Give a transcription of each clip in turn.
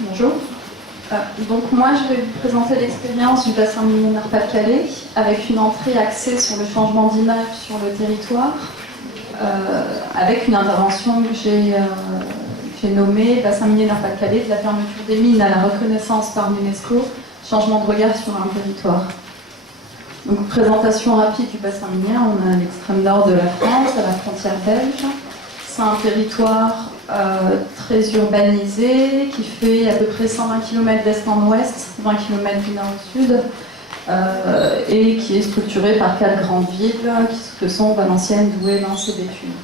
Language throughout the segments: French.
Bonjour. Donc moi je vais vous présenter l'expérience du bassin minier Nord-Pas-de-Calais avec une entrée axée sur le changement d'image sur le territoire, avec une intervention que j'ai nommée bassin minier Nord-Pas-de-Calais, de la fermeture des mines à la reconnaissance par l'UNESCO, changement de regard sur un territoire. Donc présentation rapide du bassin minier, on est à l'extrême nord de la France, à la frontière belge. C'est un territoire très urbanisé qui fait à peu près 120 km d'est en ouest, 20 km du nord au sud, et qui est structuré par 4 grandes villes que sont Valenciennes, Douai, Lens et Béthune.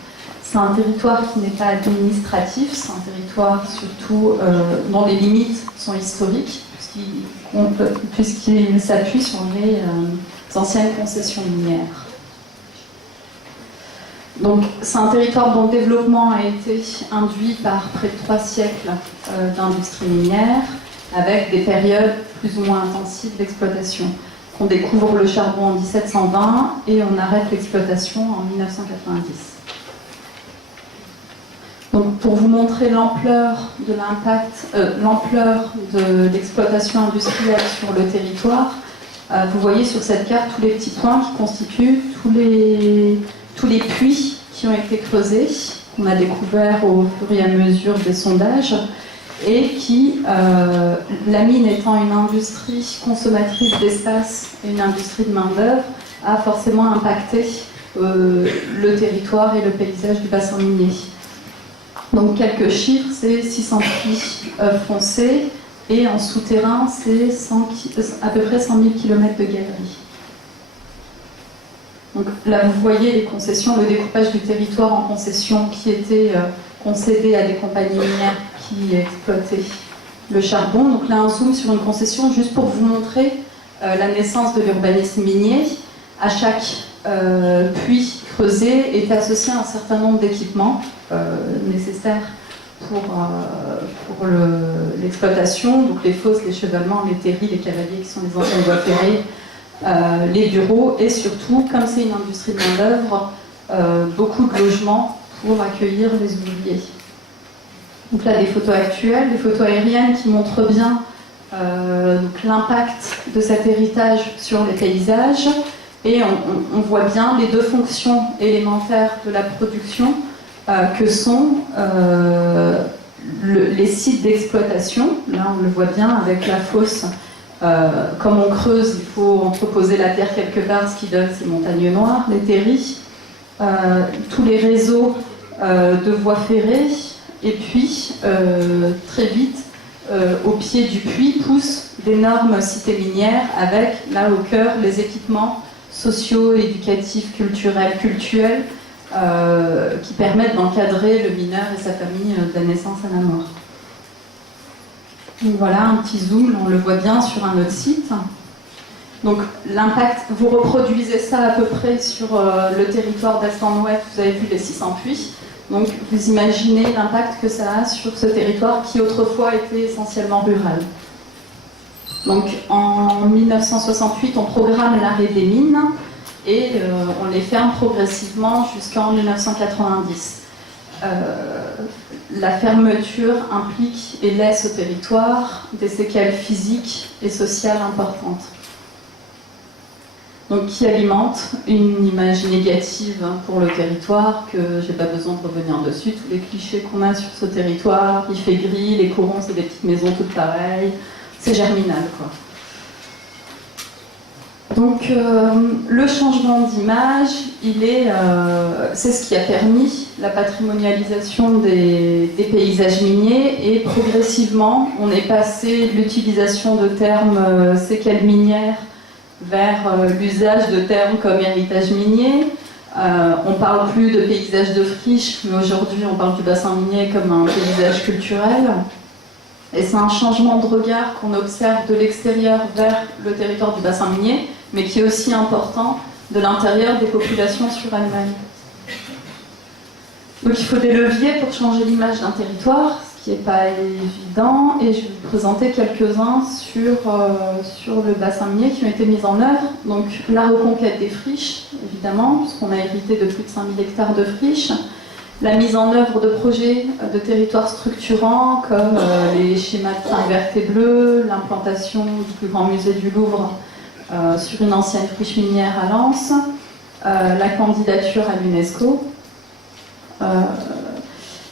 C'est un territoire qui n'est pas administratif, c'est un territoire surtout dont les limites sont historiques, puisqu'il s'appuie sur les anciennes concessions minières. Donc, c'est un territoire dont le développement a été induit par près de 3 siècles d'industrie minière, avec des périodes plus ou moins intensives d'exploitation. On découvre le charbon en 1720 et on arrête l'exploitation en 1990. Donc, pour vous montrer l'ampleur de l'impact, l'ampleur de l'exploitation industrielle sur le territoire, vous voyez sur cette carte tous les petits points qui constituent tous les puits qui ont été creusés, qu'on a découvert au fur et à mesure des sondages, et qui, la mine étant une industrie consommatrice d'espace et une industrie de main-d'œuvre, a forcément impacté le territoire et le paysage du bassin minier. Donc quelques chiffres, c'est 600 puits foncés, et en souterrain, c'est à peu près 100 000 km de galeries. Donc là, vous voyez les concessions, le découpage du territoire en concessions qui étaient concédées à des compagnies minières qui exploitaient le charbon. Donc là, un zoom sur une concession juste pour vous montrer la naissance de l'urbanisme minier. À chaque puits creusé est associé un certain nombre d'équipements nécessaires pour l'exploitation, donc les fosses, les chevalements, les terris, les cavaliers qui sont les anciennes voies ferrées, les bureaux et surtout, comme c'est une industrie de main-d'œuvre, beaucoup de logements pour accueillir les ouvriers. Donc là, des photos actuelles, des photos aériennes qui montrent bien l'impact de cet héritage sur les paysages, et on voit bien les deux fonctions élémentaires de la production que sont les sites d'exploitation. Là, on le voit bien avec la fosse. Comme on creuse, il faut entreposer la terre quelque part, ce qui donne ces montagnes noires, les terris, tous les réseaux de voies ferrées, et puis très vite, au pied du puits, poussent d'énormes cités minières avec, là au cœur, les équipements sociaux, éducatifs, culturels, qui permettent d'encadrer le mineur et sa famille de la naissance à la mort. Donc voilà un petit zoom, on le voit bien sur un autre site. Donc l'impact, vous reproduisez ça à peu près sur le territoire d'est en ouest, vous avez vu les 600 puits. Donc vous imaginez l'impact que ça a sur ce territoire qui autrefois était essentiellement rural. Donc en 1968, on programme l'arrêt des mines et on les ferme progressivement jusqu'en 1990. La fermeture implique et laisse au territoire des séquelles physiques et sociales importantes. Donc qui alimente une image négative pour le territoire, que je n'ai pas besoin de revenir dessus, tous les clichés qu'on a sur ce territoire, il fait gris, les corons c'est des petites maisons toutes pareilles, c'est germinal quoi. Donc le changement d'image, c'est ce qui a permis la patrimonialisation des paysages miniers, et progressivement on est passé de l'utilisation de termes séquelles minières vers l'usage de termes comme héritage minier. On ne parle plus de paysage de friche, mais aujourd'hui on parle du bassin minier comme un paysage culturel. Et c'est un changement de regard qu'on observe de l'extérieur vers le territoire du bassin minier, mais qui est aussi important de l'intérieur des populations sur elles-mêmes. Donc il faut des leviers pour changer l'image d'un territoire, ce qui n'est pas évident, et je vais vous présenter quelques-uns sur le bassin minier qui ont été mis en œuvre. Donc la reconquête des friches, évidemment, puisqu'on a hérité de plus de 5000 hectares de friches, la mise en œuvre de projets de territoires structurants comme les schémas de Train verte et bleue, l'implantation du plus grand musée du Louvre sur une ancienne friche minière à Lens, la candidature à l'UNESCO,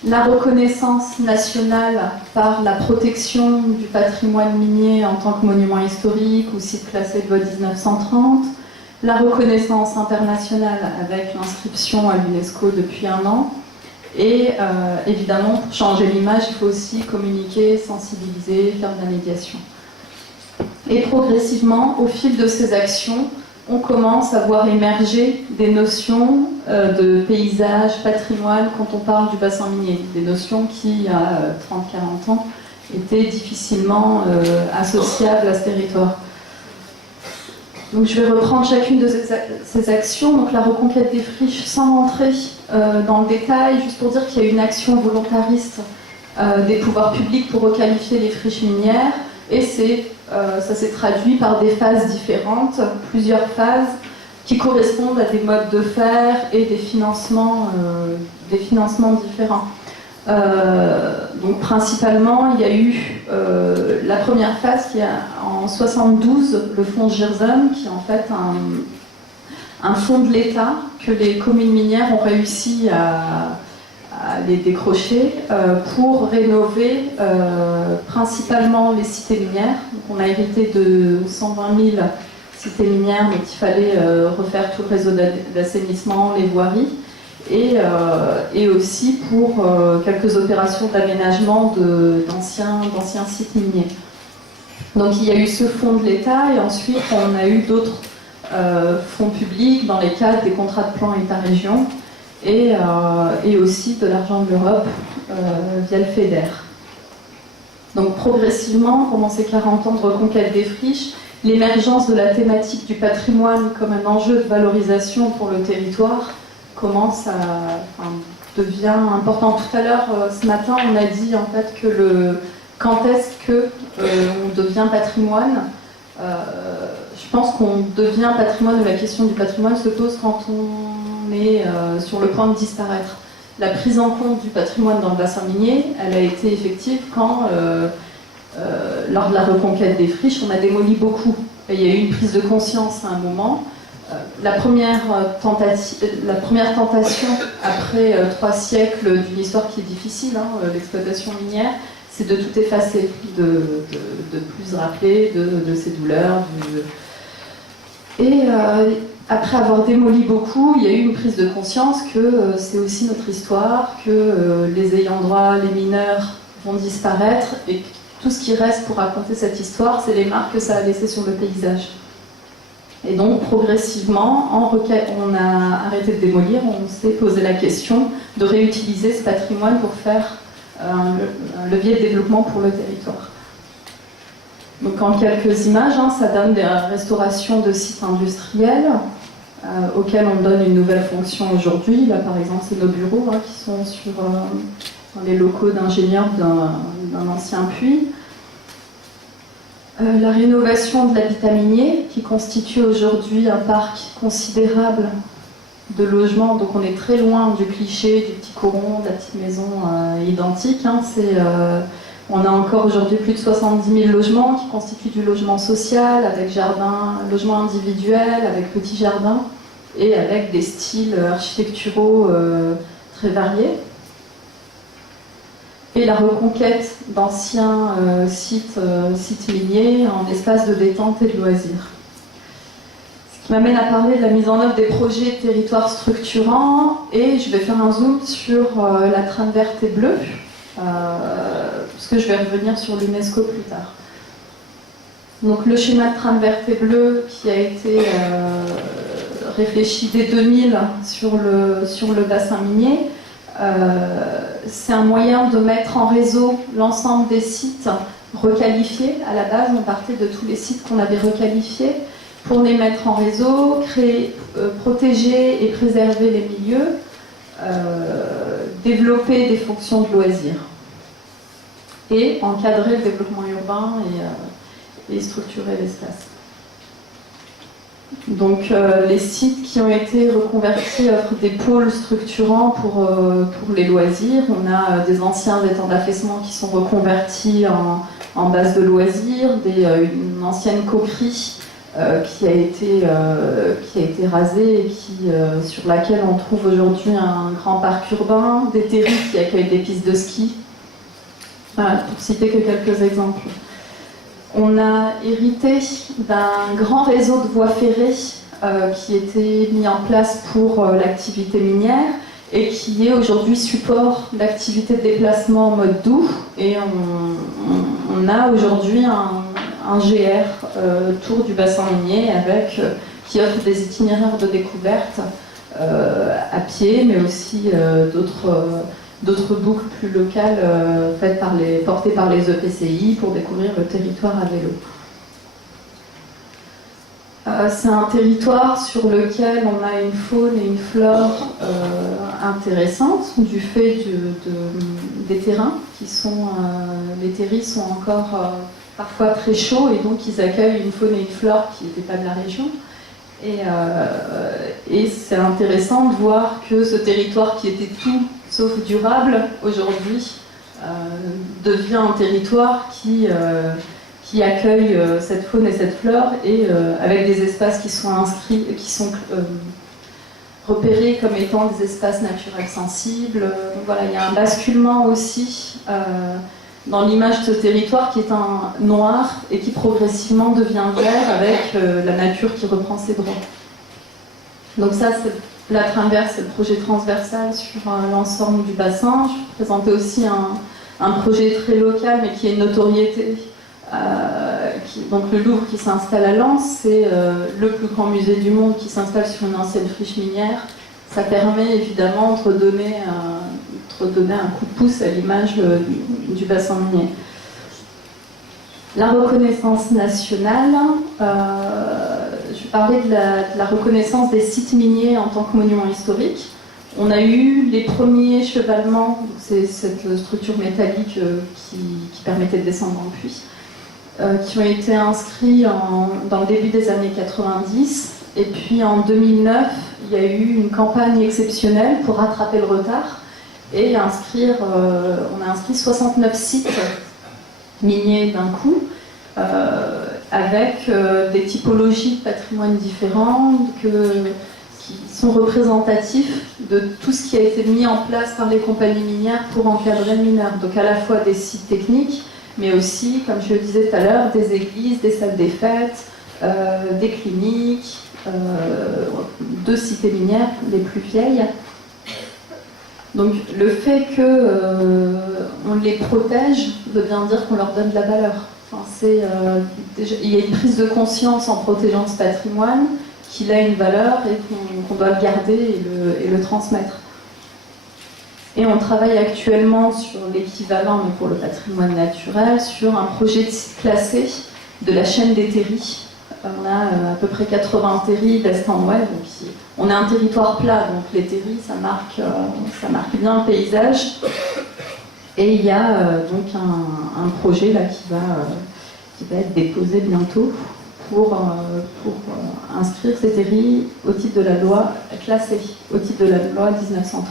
la reconnaissance nationale par la protection du patrimoine minier en tant que monument historique ou site classé de loi 1930, la reconnaissance internationale avec l'inscription à l'UNESCO depuis 1 an, et évidemment, pour changer l'image, il faut aussi communiquer, sensibiliser, faire de la médiation. Et progressivement, au fil de ces actions, on commence à voir émerger des notions de paysage, patrimoine, quand on parle du bassin minier. Des notions qui, il y a 30-40 ans, étaient difficilement associables à ce territoire. Donc je vais reprendre chacune de ces actions. Donc la reconquête des friches, sans rentrer dans le détail, juste pour dire qu'il y a une action volontariste des pouvoirs publics pour requalifier les friches minières, et ça s'est traduit par des phases différentes, plusieurs phases qui correspondent à des modes de faire et des financements différents. Donc principalement, il y a eu la première phase qui est en 72, le fonds Girzum, qui est en fait un fonds de l'État que les communes minières ont réussi à les décrocher pour rénover principalement les cités minières. Donc on a hérité de 120 000 cités minières, donc il fallait refaire tout le réseau d'assainissement, les voiries, et aussi pour quelques opérations d'aménagement d'anciens sites miniers. Donc il y a eu ce fonds de l'État, et ensuite on a eu d'autres fonds publics dans les cadres des contrats de plan État-région, et aussi de l'argent de l'Europe via le FEDER. Donc progressivement, pendant ces 40 ans de reconquête des friches, l'émergence de la thématique du patrimoine comme un enjeu de valorisation pour le territoire devient important. Tout à l'heure, ce matin, on a dit en fait que quand est-ce que on devient patrimoine. Je pense qu'on devient patrimoine, ou la question du patrimoine se pose quand on est sur le point de disparaître. La prise en compte du patrimoine dans le bassin minier, elle a été effective quand, lors de la reconquête des friches, on a démoli beaucoup. Et il y a eu une prise de conscience à un moment. La première tentation, après 3 siècles d'une histoire qui est difficile, l'exploitation minière, c'est de tout effacer, de plus se rappeler de ses douleurs. Et après avoir démoli beaucoup, il y a eu une prise de conscience que c'est aussi notre histoire, que les ayants droit, les mineurs vont disparaître, et que tout ce qui reste pour raconter cette histoire, c'est les marques que ça a laissées sur le paysage. Et donc progressivement, on a arrêté de démolir, on s'est posé la question de réutiliser ce patrimoine pour faire un levier de développement pour le territoire. Donc en quelques images, ça donne des restaurations de sites industriels auxquels on donne une nouvelle fonction aujourd'hui. Là par exemple, c'est nos bureaux qui sont dans les locaux d'ingénieurs d'un ancien puits. La rénovation de l'habitat minier, qui constitue aujourd'hui un parc considérable de logements. Donc on est très loin du cliché du petit coron, de la petite maison identique. On a encore aujourd'hui plus de 70 000 logements qui constituent du logement social, avec jardin, logement individuel, avec petit jardin, et avec des styles architecturaux très variés. Et la reconquête d'anciens sites miniers en espaces de détente et de loisirs. Ce qui m'amène à parler de la mise en œuvre des projets de territoires structurants, et je vais faire un zoom sur la trame verte et bleue, parce que je vais revenir sur l'UNESCO plus tard. Donc le schéma de trame verte et bleue qui a été réfléchi dès 2000 sur le bassin minier, c'est un moyen de mettre en réseau l'ensemble des sites requalifiés. À la base, on partait de tous les sites qu'on avait requalifiés pour les mettre en réseau, créer, protéger et préserver les milieux, développer des fonctions de loisirs et encadrer le développement urbain et structurer l'espace. Donc les sites qui ont été reconvertis offrent des pôles structurants pour les loisirs. On a des anciens étangs d'affaissement qui sont reconvertis en base de loisirs, une ancienne coquerie qui a été rasée et sur laquelle on trouve aujourd'hui un grand parc urbain, des terris qui accueillent des pistes de ski, voilà, pour citer que quelques exemples. On a hérité d'un grand réseau de voies ferrées qui était mis en place pour l'activité minière et qui est aujourd'hui support d'activité de déplacement en mode doux. Et on a aujourd'hui un GR tour du bassin minier qui offre des itinéraires de découverte à pied, mais aussi d'autres boucles plus locales portées par les EPCI pour découvrir le territoire à vélo. C'est un territoire sur lequel on a une faune et une flore intéressantes du fait des terrains qui sont... les terris sont encore parfois très chauds et donc ils accueillent une faune et une flore qui n'étaient pas de la région. Et c'est intéressant de voir que ce territoire qui était tout sauf durable, aujourd'hui, devient un territoire qui accueille cette faune et cette flore, et avec des espaces qui sont repérés comme étant des espaces naturels sensibles. Donc voilà, il y a un basculement aussi dans l'image de ce territoire qui est un noir et qui progressivement devient vert avec la nature qui reprend ses droits. Donc ça, c'est la Trinverse, c'est le projet transversal sur l'ensemble du bassin. Je vais présenter aussi un projet très local mais qui a une notoriété. Donc le Louvre qui s'installe à Lens, c'est le plus grand musée du monde qui s'installe sur une ancienne friche minière. Ça permet évidemment de redonner un coup de pouce à l'image du bassin minier. La reconnaissance nationale, je vais parler de la reconnaissance des sites miniers en tant que monuments historiques. On a eu les premiers chevalements, c'est cette structure métallique qui permettait de descendre en puits, qui ont été inscrits dans le début des années 90. Et puis en 2009, il y a eu une campagne exceptionnelle pour rattraper le retard et on a inscrit 69 sites miniers d'un coup, avec des typologies de patrimoine différents qui sont représentatifs de tout ce qui a été mis en place par les compagnies minières pour encadrer le mineur. Donc à la fois des sites techniques, mais aussi, comme je le disais tout à l'heure, des églises, des salles des fêtes, des cliniques, 2 cités minières, les plus vieilles. Donc le fait qu'on les protège veut bien dire qu'on leur donne de la valeur. Enfin, il y a une prise de conscience en protégeant ce patrimoine qu'il a une valeur et qu'on doit le garder et le transmettre. Et on travaille actuellement sur l'équivalent, mais pour le patrimoine naturel, sur un projet de site classé de la chaîne des terris. On a à peu près 80 terris d'est en ouest. Donc on est un territoire plat, donc les terris, ça marque bien le paysage. Et il y a donc un projet là qui va être déposé bientôt pour inscrire ces terris au titre de la loi classée, au titre de la loi 1930.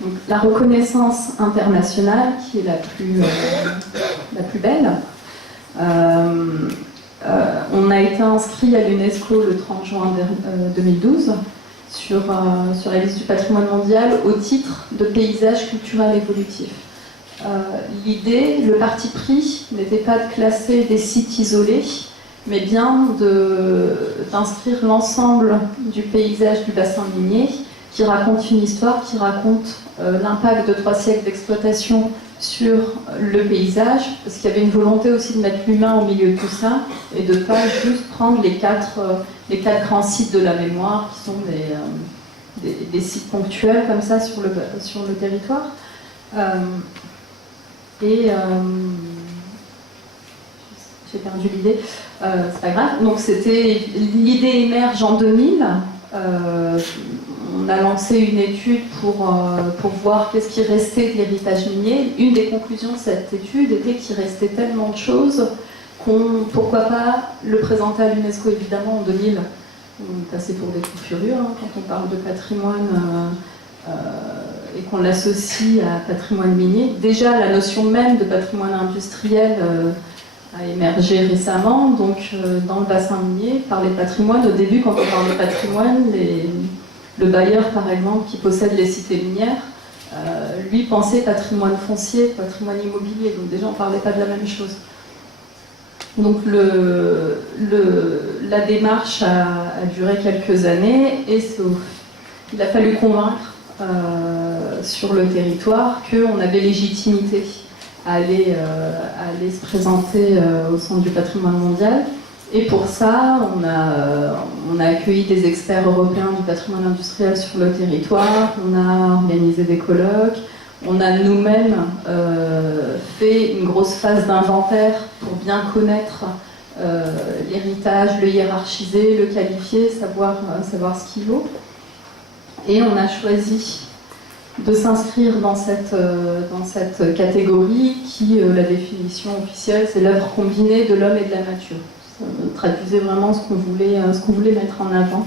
Donc, la reconnaissance internationale, qui est la plus belle, on a été inscrit à l'UNESCO le 30 juin 2012 sur la liste du patrimoine mondial au titre de paysage culturel évolutif. L'idée, le parti pris, n'était pas de classer des sites isolés, mais bien d'inscrire l'ensemble du paysage du bassin minier qui raconte une histoire, qui raconte l'impact de 3 siècles d'exploitation sur le paysage, parce qu'il y avait une volonté aussi de mettre l'humain au milieu de tout ça, et de ne pas juste prendre les quatre grands sites de la mémoire, qui sont des sites ponctuels comme ça sur le territoire. J'ai perdu l'idée, c'est pas grave. Donc l'idée émerge en 2000. On a lancé une étude pour voir qu'est-ce qui restait de l'héritage minier. Une des conclusions de cette étude était qu'il restait tellement de choses pourquoi pas le présenter à l'UNESCO évidemment en 2000. On est passé pour des fous furieux hein, quand on parle de patrimoine et qu'on l'associe à patrimoine minier. Déjà, la notion même de patrimoine industriel a émergé récemment. Donc, dans le bassin minier, parler de patrimoine, au début, quand on parle de patrimoine, le bailleur, par exemple, qui possède les cités minières, lui pensait patrimoine foncier, patrimoine immobilier. Donc déjà, on ne parlait pas de la même chose. Donc la démarche a duré quelques années et il a fallu convaincre sur le territoire qu'on avait légitimité à aller se présenter au Centre du patrimoine mondial. Et pour ça, on a accueilli des experts européens du patrimoine industriel sur le territoire, on a organisé des colloques, on a nous-mêmes fait une grosse phase d'inventaire pour bien connaître l'héritage, le hiérarchiser, le qualifier, savoir ce qu'il vaut. Et on a choisi de s'inscrire dans cette catégorie qui, la définition officielle, c'est l'œuvre combinée de l'homme et de la nature. Ça traduisait vraiment ce qu'on voulait mettre en avant.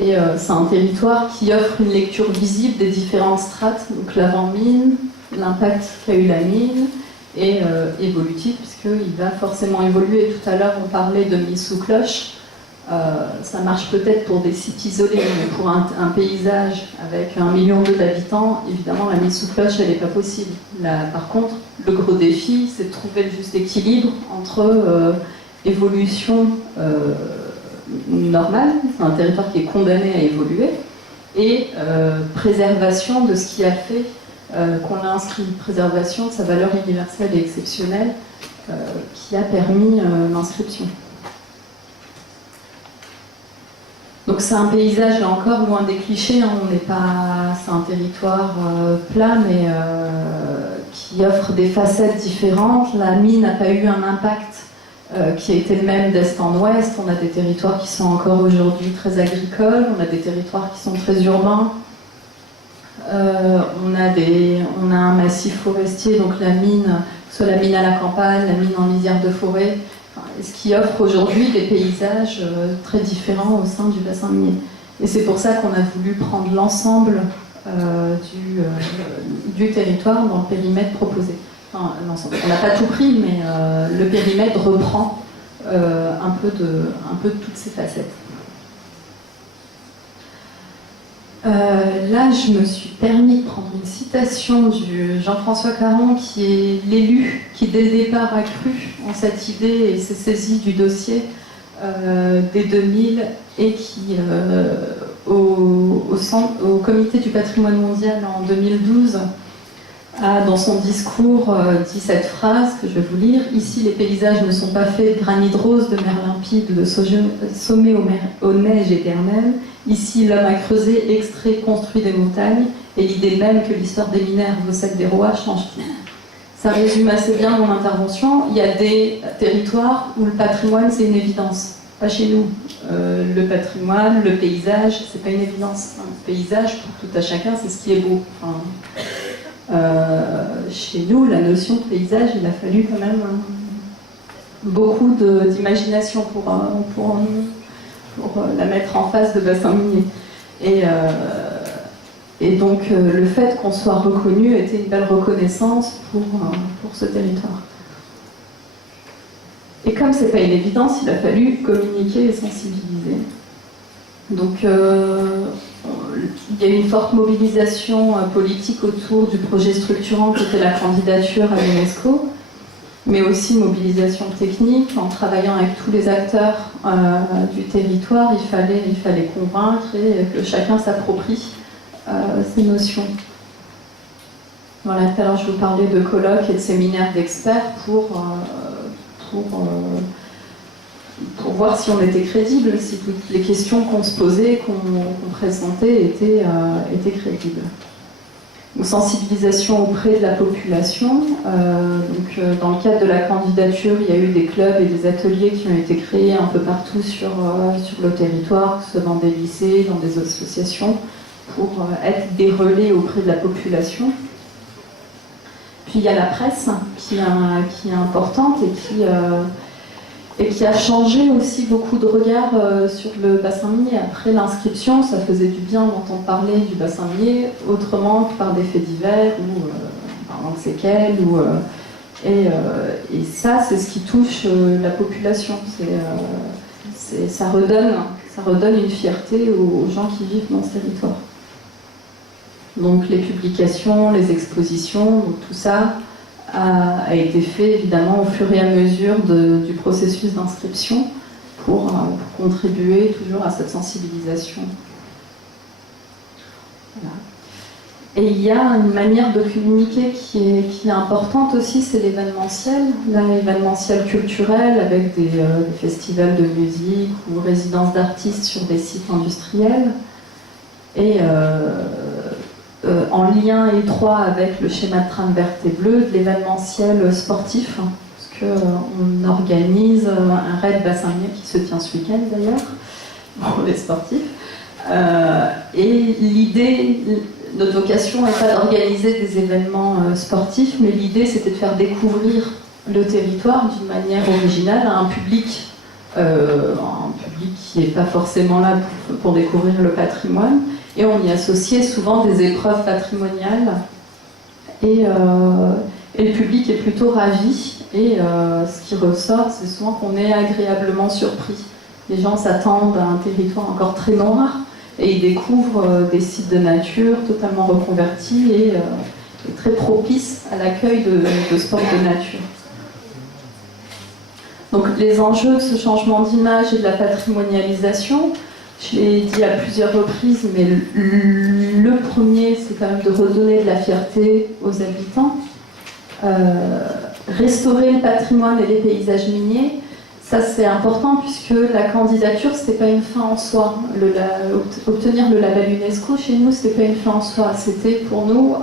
Et c'est un territoire qui offre une lecture visible des différentes strates, donc l'avant-mine, l'impact qu'a eu la mine, et évolutif, puisqu'il va forcément évoluer. Tout à l'heure, on parlait de mise sous cloche. Ça marche peut-être pour des sites isolés, mais pour un paysage avec 1,2 million d'habitants, évidemment, la mise sous cloche, elle n'est pas possible. Là, par contre, le gros défi, c'est de trouver le juste équilibre entre évolution normale, c'est un territoire qui est condamné à évoluer, et préservation de ce qui a fait qu'on a inscrit, préservation de sa valeur universelle et exceptionnelle qui a permis l'inscription. Donc c'est un paysage, là encore, loin des clichés, hein, c'est un territoire plat, mais qui offre des facettes différentes. La mine n'a pas eu un impact qui a été le même d'est en ouest. On a des territoires qui sont encore aujourd'hui très agricoles, on a des territoires qui sont très urbains. On a un massif forestier, donc la mine, soit la mine à la campagne, la mine en lisière de forêt, ce qui offre aujourd'hui des paysages très différents au sein du bassin minier. Et c'est pour ça qu'on a voulu prendre l'ensemble du territoire dans le périmètre proposé. Enfin, l'ensemble. On n'a pas tout pris, mais le périmètre reprend un peu de toutes ces facettes. Là, je me suis permis de prendre une citation de Jean-François Caron, qui est l'élu qui, dès le départ, a cru en cette idée et s'est saisi du dossier dès 2000 et qui, au Comité du patrimoine mondial en 2012, a, dans son discours, dit cette phrase que je vais vous lire. « Ici, les paysages ne sont pas faits de granit rose, de mer limpide, de sommets aux neiges éternelles. Ici, l'homme a creusé, extrait, construit des montagnes, et l'idée même que l'histoire des minères vaut celle des rois change tout. » Ça résume assez bien mon intervention. Il y a des territoires où le patrimoine, c'est une évidence. Pas chez nous. Le patrimoine, le paysage, c'est pas une évidence. Le paysage, pour tout à chacun, c'est ce qui est beau. Enfin, chez nous, la notion de paysage, il a fallu quand même beaucoup d'imagination pour la mettre en face de bassin minier. Et donc le fait qu'on soit reconnu était une belle reconnaissance pour ce territoire. Et comme c'est pas une évidence, il a fallu communiquer et sensibiliser. Donc il y a eu une forte mobilisation politique autour du projet structurant qui était la candidature à l'UNESCO, mais aussi mobilisation technique. En travaillant avec tous les acteurs du territoire, il fallait convaincre et que chacun s'approprie ces notions. Voilà, tout à l'heure je vous parlais de colloques et de séminaires d'experts pour voir si on était crédible, si toutes les questions qu'on se posait, qu'on présentait étaient crédibles. Donc, sensibilisation auprès de la population. Dans le cadre de la candidature, il y a eu des clubs et des ateliers qui ont été créés un peu partout sur le territoire, que ce soit dans des lycées, dans des associations, pour être des relais auprès de la population. Puis il y a la presse qui est importante et et qui a changé aussi beaucoup de regards sur le bassin minier. Après l'inscription, ça faisait du bien d'entendre parler du bassin minier autrement que par des faits divers ou par un de séquelles. Et ça, c'est ce qui touche la population. Ça redonne une fierté aux gens qui vivent dans ce territoire. Donc les publications, les expositions, donc tout ça a été fait évidemment au fur et à mesure du processus d'inscription pour contribuer toujours à cette sensibilisation. Voilà. Et il y a une manière de communiquer qui est importante aussi, c'est l'événementiel. L'événementiel culturel avec des festivals de musique ou résidences d'artistes sur des sites industriels. Et en lien étroit avec le schéma de trame verte et bleue, de l'événementiel sportif, parce qu'on organise un raid bassin minier qui se tient ce week-end d'ailleurs, pour les sportifs. Et l'idée, notre vocation n'est pas d'organiser des événements sportifs, mais l'idée c'était de faire découvrir le territoire d'une manière originale à un public qui n'est pas forcément là pour découvrir le patrimoine. Et on y associait souvent des épreuves patrimoniales. Et le public est plutôt ravi. Et ce qui ressort, c'est souvent qu'on est agréablement surpris. Les gens s'attendent à un territoire encore très noir et ils découvrent des sites de nature totalement reconvertis et très propices à l'accueil de sports de nature. Donc les enjeux de ce changement d'image et de la patrimonialisation, je l'ai dit à plusieurs reprises, mais le premier, c'est quand même de redonner de la fierté aux habitants. Restaurer le patrimoine et les paysages miniers, ça c'est important puisque la candidature, c'était pas une fin en soi. Obtenir le label UNESCO, chez nous, c'était pas une fin en soi. C'était pour nous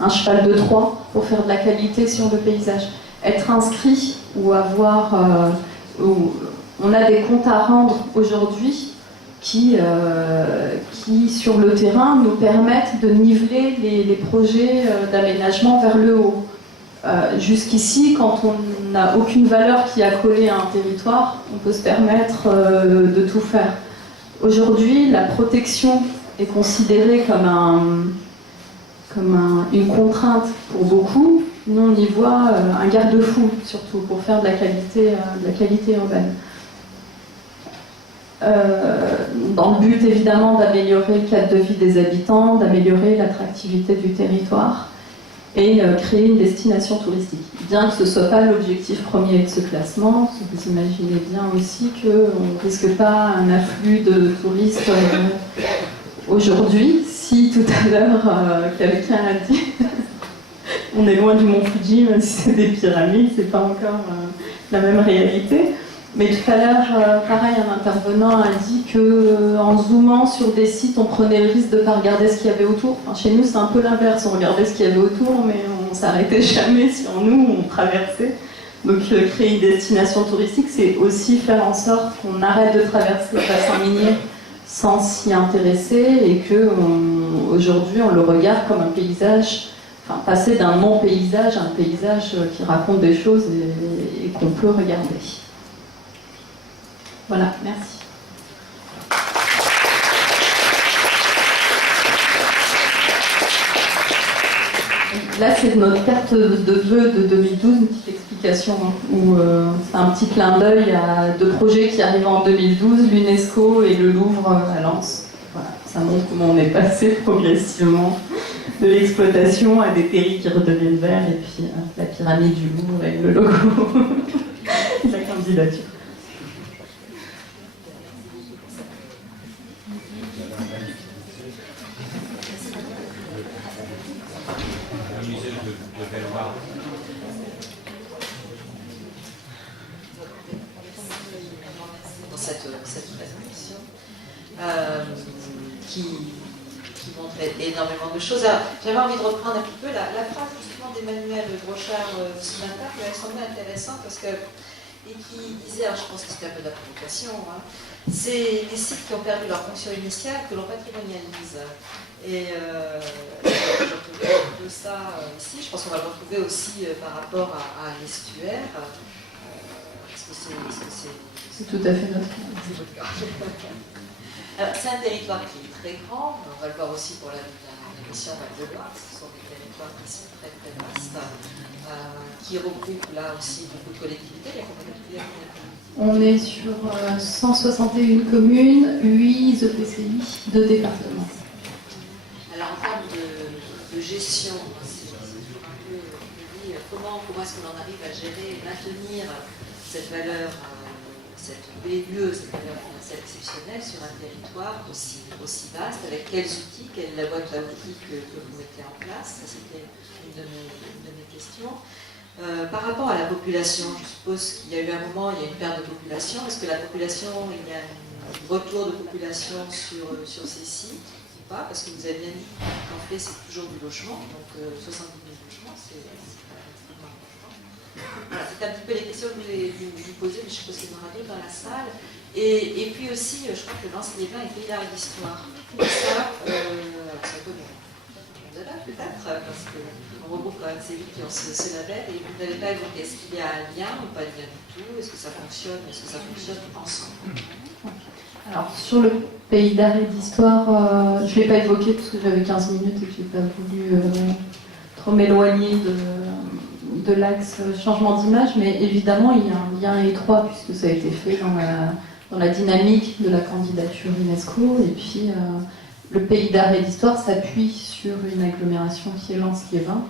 un cheval de Troie pour faire de la qualité sur le paysage. Être inscrit ou avoir... on a des comptes à rendre aujourd'hui qui, sur le terrain, nous permettent de niveler les projets d'aménagement vers le haut. Jusqu'ici, quand on n'a aucune valeur qui a collé à un territoire, on peut se permettre de tout faire. Aujourd'hui, la protection est considérée comme une contrainte pour beaucoup. Nous, on y voit un garde-fou, surtout, pour faire de la qualité urbaine. Dans le but, évidemment, d'améliorer le cadre de vie des habitants, d'améliorer l'attractivité du territoire et créer une destination touristique. Bien que ce ne soit pas l'objectif premier de ce classement, vous imaginez bien aussi qu'on ne risque pas un afflux de touristes aujourd'hui. Si tout à l'heure, quelqu'un a dit on est loin du mont Fuji, même si c'est des pyramides, c'est pas encore la même réalité. Mais tout à l'heure, pareil, un intervenant a dit qu'en zoomant sur des sites, on prenait le risque de ne pas regarder ce qu'il y avait autour. Enfin, chez nous, c'est un peu l'inverse. On regardait ce qu'il y avait autour, mais on ne s'arrêtait jamais sur nous, on traversait. Donc créer une destination touristique, c'est aussi faire en sorte qu'on arrête de traverser le bassin minier sans s'y intéresser et qu'aujourd'hui, on le regarde comme un paysage, enfin, passer d'un non-paysage à un paysage qui raconte des choses et qu'on peut regarder. Voilà, merci. Là, c'est notre carte de vœux de 2012, une petite explication, où c'est un petit clin d'œil à deux projets qui arrivent en 2012, l'UNESCO et le Louvre à Lens. Voilà, ça montre comment on est passé progressivement de l'exploitation à des terris qui redeviennent verts, et puis la pyramide du Louvre avec le logo de la candidature. Cette présentation qui montre énormément de choses. J'avais envie de reprendre un petit peu la phrase justement d'Emmanuel Brochard ce matin qui m'a semblé intéressante parce que, et qui disait, alors je pense que c'était un peu de la provocation, hein, c'est les sites qui ont perdu leur fonction initiale que l'on patrimonialise. Et je retrouve de ça ici. Je pense qu'on va le retrouver aussi par rapport à l'estuaire. C'est tout à fait notre cas. Alors, c'est un territoire qui est très grand, on va le voir aussi pour la mission Val-de-Loire, ce sont des territoires qui sont très très vastes, qui regroupent là aussi beaucoup de collectivités. On est sur 161 communes, 8 EPCI, 2 départements. Alors en termes de gestion, c'est un peu, comment est-ce qu'on en arrive à gérer et maintenir cette valeur, cette BLE, cette valeur financière exceptionnelle sur un territoire aussi vaste, avec quels outils, quelle est la boîte à outils que vous mettez en place? Ça, c'était une de mes questions. Par rapport à la population, je suppose qu'il y a eu un moment, il y a une perte de population. Est-ce que la population, il y a un retour de population sur ces sites ou pas? Parce que vous avez bien dit qu'en fait, c'est toujours du logement, donc 70 000 logements, c'est extrêmement important. Voilà, c'est un petit peu les questions que je voulais vous poser, mais je suppose qu'il y en aura d'autres dans la salle. Et puis aussi, je crois que l'Anse-les-Bains est pays d'art et d'histoire. Ça peut peut-être, parce qu'on regroupe quand même ces villes qui ont ce label, et vous n'avez pas évoqué, est-ce qu'il y a un lien ou pas de lien du tout? Est-ce que ça fonctionne ensemble? Alors, sur le pays d'art et d'histoire, je ne l'ai pas évoqué parce que j'avais 15 minutes et que je n'ai pas voulu trop m'éloigner de l'axe changement d'image, mais évidemment, il y a un lien étroit puisque ça a été fait dans la dynamique de la candidature UNESCO, et puis le pays d'art et d'histoire s'appuie sur une agglomération qui est Lens-Liévin,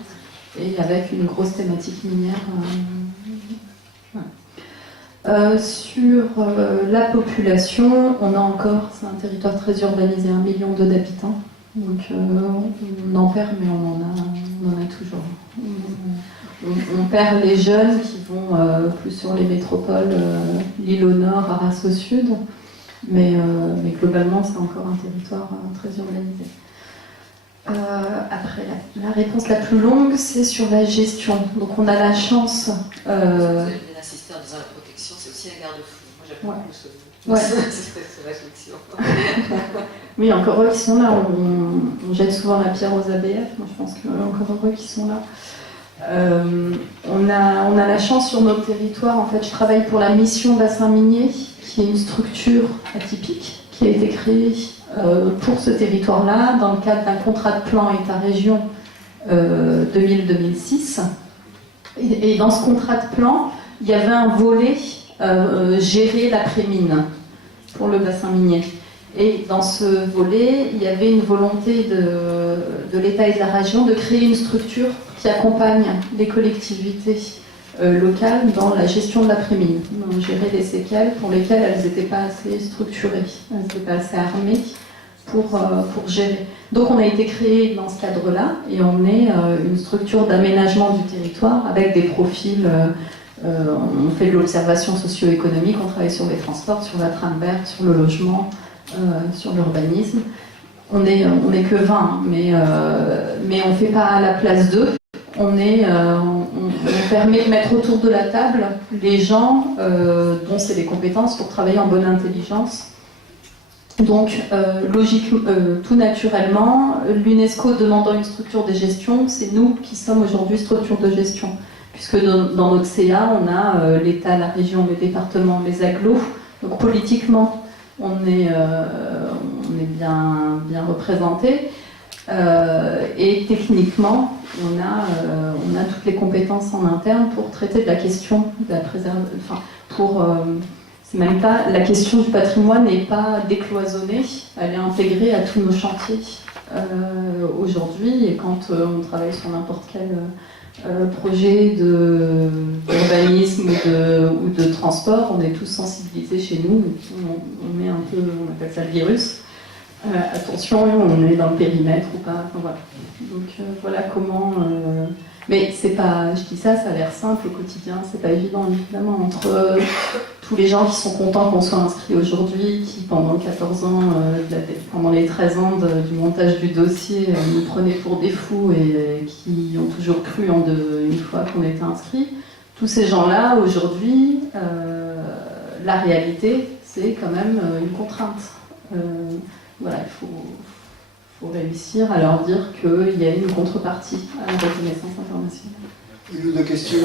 et avec une grosse thématique minière. Sur la population, on a encore, c'est un territoire très urbanisé, 1,2 million d'habitants, donc on en perd, mais on en a toujours. On perd les jeunes qui vont plus sur les métropoles, Lille au nord, Arras au sud, mais globalement c'est encore un territoire très urbanisé. Après, la réponse la plus longue, c'est sur la gestion. Donc on a la chance... Vous avez bien insisté en disant la protection, c'est aussi un garde-fou. Moi j'aime beaucoup cette réflexion. Oui, encore eux qui sont là. On jette souvent la pierre aux ABF. Moi je pense qu'encore eux qui sont là. On a la chance sur notre territoire. En fait, je travaille pour la mission Bassin Minier, qui est une structure atypique qui a été créée pour ce territoire-là, dans le cadre d'un contrat de plan État-région 2000-2006. Et dans ce contrat de plan, il y avait un volet gérer l'après-mine pour le bassin minier. Et dans ce volet, il y avait une volonté de l'État et de la région de créer une structure qui accompagne les collectivités locales dans la gestion de l'après-mine, donc gérer les séquelles pour lesquelles elles n'étaient pas assez structurées, elles n'étaient pas assez armées pour gérer. Donc on a été créé dans ce cadre-là, et on est une structure d'aménagement du territoire avec des profils, on fait de l'observation socio-économique, on travaille sur les transports, sur la trame verte, sur le logement, sur l'urbanisme. On est que 20, mais on ne fait pas à la place d'eux. On permet de mettre autour de la table les gens dont c'est les compétences pour travailler en bonne intelligence. Donc, tout naturellement, l'UNESCO demandant une structure de gestion, c'est nous qui sommes aujourd'hui structure de gestion. Puisque dans notre CA, on a l'État, la région, les départements, les agglos. Donc politiquement, on est bien représenté. Et techniquement, on a toutes les compétences en interne pour traiter de la question de la préservation. C'est même pas, la question du patrimoine n'est pas décloisonnée, elle est intégrée à tous nos chantiers aujourd'hui. Et quand on travaille sur n'importe quel projet d'urbanisme ou de transport, on est tous sensibilisés chez nous. On met un peu, on appelle ça le virus. Attention, on est dans le périmètre ou pas. Enfin, voilà. Donc voilà comment. Mais c'est pas, je dis ça, ça a l'air simple au quotidien, c'est pas évident évidemment. Entre tous les gens qui sont contents qu'on soit inscrits aujourd'hui, qui pendant 14 ans, pendant les 13 ans du montage du dossier, nous prenaient pour des fous et qui ont toujours cru une fois qu'on était inscrits, tous ces gens-là aujourd'hui, la réalité, c'est quand même une contrainte. Voilà, il faut réussir à leur dire qu'il y a une contrepartie à la reconnaissance internationale. Une ou deux questions?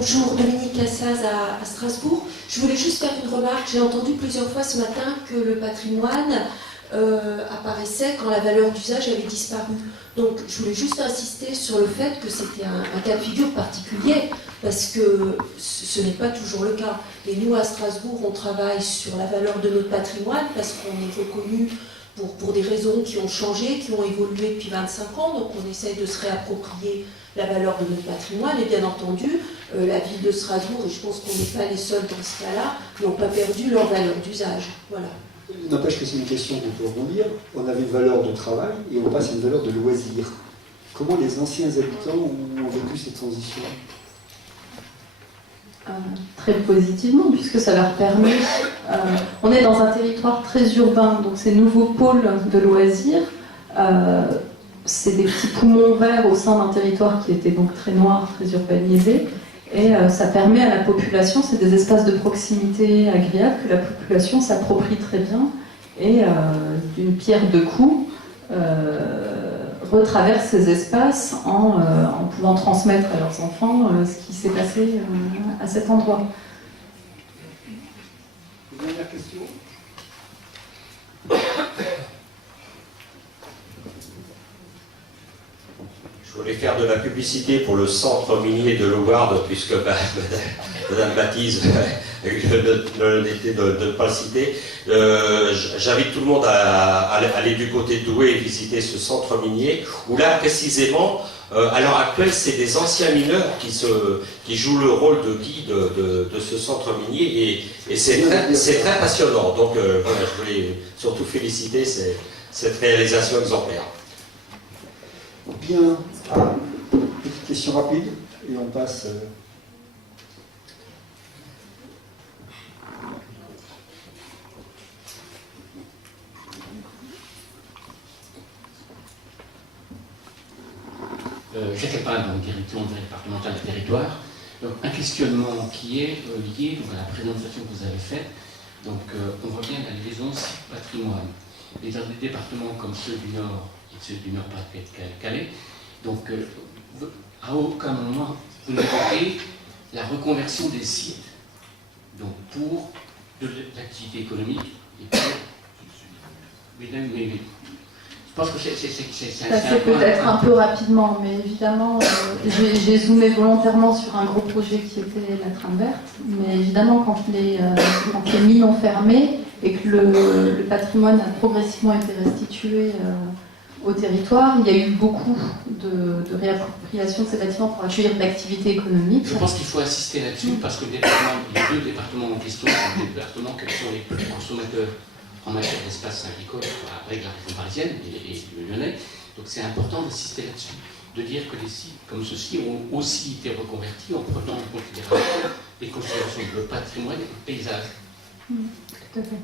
Bonjour, Dominique Cassaz à Strasbourg. Je voulais juste faire une remarque. J'ai entendu plusieurs fois ce matin que le patrimoine apparaissait quand la valeur d'usage avait disparu. Donc je voulais juste insister sur le fait que c'était un cas de figure particulier, parce que ce n'est pas toujours le cas. Et nous, à Strasbourg, on travaille sur la valeur de notre patrimoine, parce qu'on est reconnu pour des raisons qui ont changé, qui ont évolué depuis 25 ans. Donc on essaye de se réapproprier la valeur de notre patrimoine. Et bien entendu, la ville de Strasbourg, et je pense qu'on n'est pas les seuls dans ce cas-là, n'ont pas perdu leur valeur d'usage. Voilà. N'empêche que c'est une question qu'on peut rebondir. On avait une valeur de travail et on passe à une valeur de loisir. Comment les anciens habitants ont vécu cette transition ? Très positivement, puisque ça leur permet... on est dans un territoire très urbain, donc ces nouveaux pôles de loisirs, c'est des petits poumons verts au sein d'un territoire qui était donc très noir, très urbanisé, et ça permet à la population, c'est des espaces de proximité agréables que la population s'approprie très bien, et d'une pierre deux coups, retraverse ces espaces en pouvant transmettre à leurs enfants ce qui s'est passé à cet endroit. Une dernière question ? Je voulais faire de la publicité pour le centre minier de Louarde, puisque Madame Baptiste n'était de ne pas le citer. J'invite tout le monde à aller du côté de Douai et visiter ce centre minier, où là, précisément, à l'heure actuelle, c'est des anciens mineurs qui jouent le rôle de guide de ce centre minier, et c'est très passionnant. Donc voilà, je voulais surtout féliciter cette réalisation exemplaire. Bien, petite question rapide, et on passe... Jacques Lepin, donc direction départementale du territoire. Donc, un questionnement qui est lié donc, à la présentation que vous avez faite. Donc, on voit bien la liaison site-patrimoine. Et dans des départements comme ceux du Nord et ceux du Nord-Pas-de-Calais, donc, à aucun moment vous n'évoquez la reconversion des sites, donc pour de l'activité économique et pour... Mais je pense que c'est Passer peut-être un peu rapidement, mais évidemment, j'ai zoomé volontairement sur un gros projet qui était la Trame verte, mais évidemment, quand les mines ont fermé et que le patrimoine a progressivement été restitué au territoire, il y a eu beaucoup de réappropriation de ces bâtiments pour accueillir de l'activité économique. Je pense qu'il faut insister là-dessus, parce que les deux départements en question sont des départements qui sont les plus consommateurs en matière d'espace agricole avec la région parisienne et le Lyonnais. Donc c'est important d'insister là-dessus, de dire que des sites comme ceux-ci ont aussi été reconvertis en prenant en considération les considérations de patrimoine et de paysage. Tout à fait.